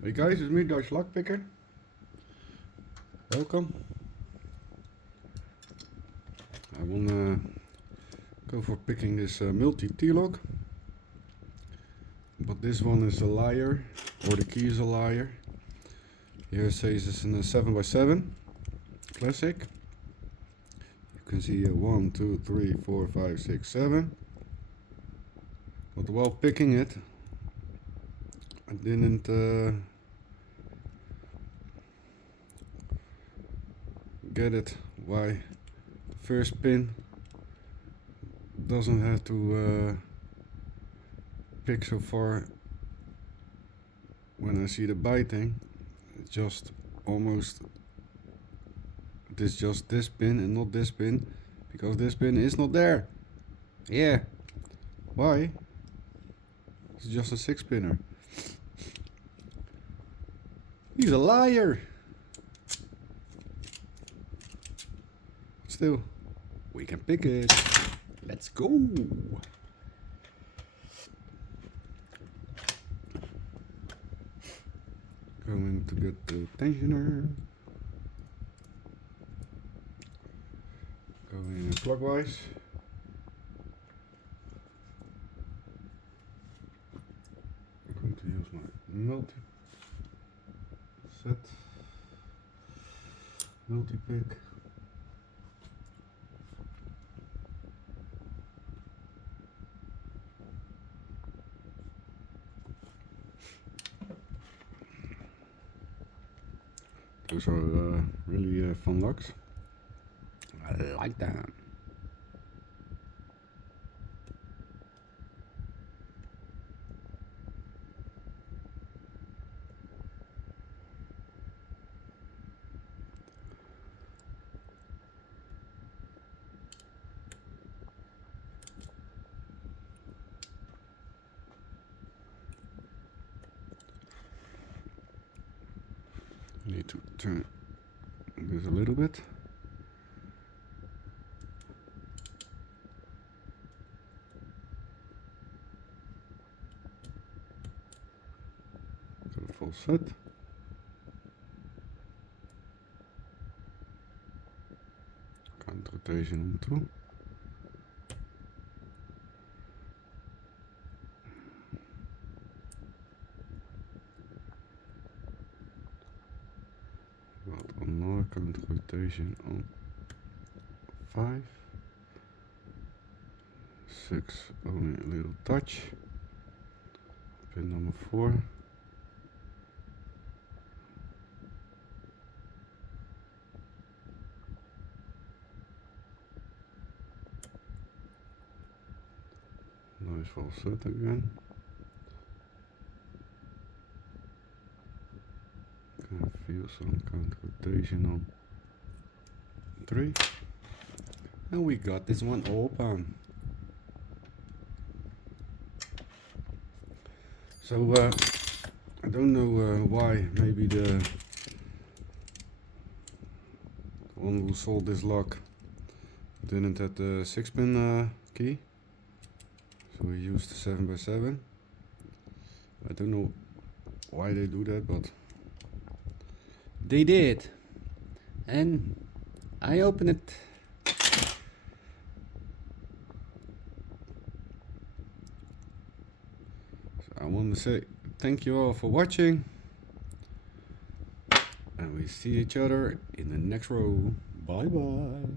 Hey guys, it's me, Dutch Lockpicker. Welcome. I wanna go for picking this Mul-t-lock, but this one is a liar, or the key is a liar. Here it says it's in a 7x7 classic. You can see 1, 2, 3, 4, 5, 6, 7. But while picking it, I didn't get it why the first pin doesn't have to pick so far. When I see the biting, it's just almost just this pin and not this pin, because this pin is not there. Yeah, why? It's just a 6-pinner. He's a liar. Still, we can pick it. Let's go. Going to get the tensioner. Going clockwise. I'm going to use my multi-pick. Those are really fun locks. I like them. Need to turn this a little bit. Got a full set. Count rotation on 2. Another count rotation on 5. 6, only a little touch. Pin number 4. Nice full set again. Can feel some count rotation on 3. And we got this one open. So I don't know why. Maybe the one who sold this lock didn't have the 6-pin key, so we used the 7x7. I don't know why they do that, but they did, and I open it. So I want to say thank you all for watching, and we see each other in the next row. Bye bye.